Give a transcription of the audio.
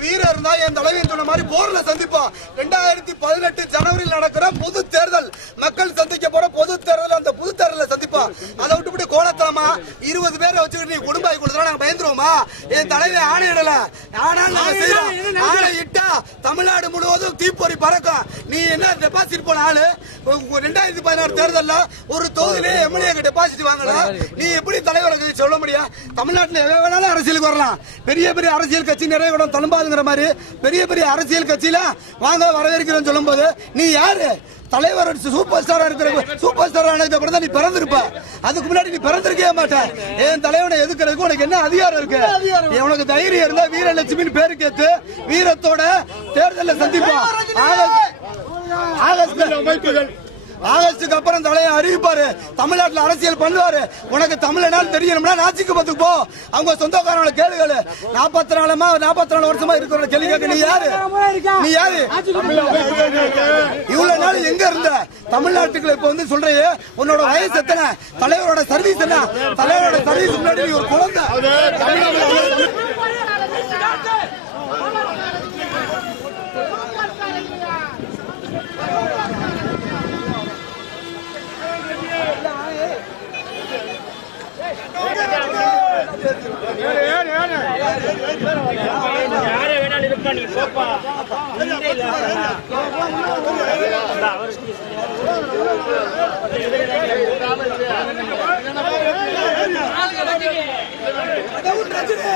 வீரம் இருந்தா என் தலைவன் சொன்ன மாதிரி போர்ல சந்திப்போம் ரெண்டாயிரத்தி பதினெட்டு ஜனவரியில் நடக்கிற பொது தேர்தல். மக்கள் சந்திக்க போற பொது தேர்தல் அந்த பொது தேர்தல சந்திப்போம் அதை விட்டுவிட்டு கோலத்தனமா இருபது பேரை வச்சுக்கிட்டு நீ குடும்பாய் கொடுத்தா நாங்க பயந்துருவோமா? என் தலைவன் ஆணையிடல. ஆனா நாங்க செய்யறோம் ஆணை இட்டா தமிழ்நாடு முழுவதும் தீப்பொறி பறக்கும். நீ என்ன டெபாசிட் போன ஆளு? ரெண்டாயிரத்தி பதினாறு தேர்தல்ல ஒரு தொகுதியிலே எம்எல்ஏ டெபாசிட் வாங்கலாம் நீ தமிழ்நாட்டுல எவ்வளவு வேணாலும் அரசியலுக்கு வரலாம். பெரிய பெரிய அரசியல் கட்சி நிறைய இடம் தழும்பாதுங்கிற மாதிரி பெரிய பெரிய அரசியல் கட்சியில வாங்க வரவேற்கிறோம் சொல்லும் போது நீ யாரு? தலைவர் சூப்பர் ஸ்டாரா இருக்கிற சூப்பர் ஸ்டார் ஆனதுக்கு அப்புறம் தான் நீ பிறந்திருப்ப. அதுக்கு முன்னாடி நீ பிறந்திருக்கவே மாட்ட. என் தலைவனை எதுக்குறதுக்கு உனக்கு என்ன அதிகாரம் இருக்கு? உனக்கு தைரியம் இருந்தா வீரலட்சுமின்னு பேரு கேத்து வீரத்தோட தேர்தலை சந்திப்போம். ஆகஸ்ட் ஆகஸ்ட் அமைப்புகள். ஆகஸ்டுக்கு அப்புறம் தலையை அறிவிப்பாரு. தமிழ்நாட்டுல அரசியல் பண்ணுவாரு. உனக்கு தமிழ்நாடு தெரியணும்னா நாச்சிக்கு பத்துக்கு போ. அவங்க சொந்தக்காரங்களை கேளுகள். நாற்பத்தி நாலுமா நாற்பத்தி நாலு வருஷமா இருக்கிற கேள்வி கேட்க நீ யாரு? நீ யாரு? இவ்வளவு நாள் எங்க இருந்த? தமிழ்நாட்டுக்குள்ள இப்ப வந்து சொல்றீங்க உன்னோட வயசு எத்தனை? தலைவரோட சர்வீஸ் என்ன? தலைவரோட சர்வீஸ் முன்னாடி நீ ஒரு குழந்தை. யாரே வேணாலும் இருப்பா நீ போப்பா அவருக்கு ரஜினி